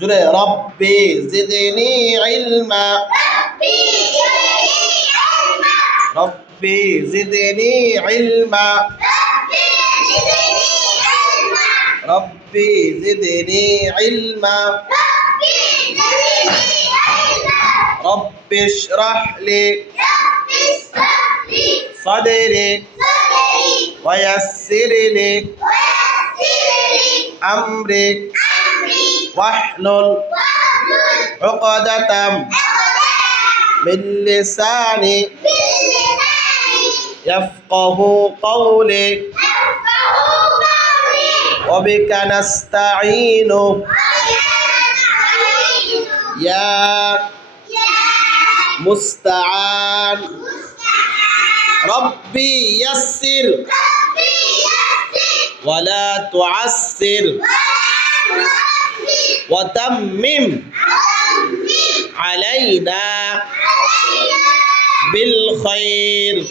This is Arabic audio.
জুড়ে রব্বি জিদনি ইলমা রব্বি জিদনি ইলমা রব্বি জিদনি ইলমা রব্বি ইশরাহ লি صدري ويسر لي أمري واحلل عقدة من لساني يفقه قولي وبك نستعين يا مستعان ربي يسر ولا تعسر وتمم علينا بالخير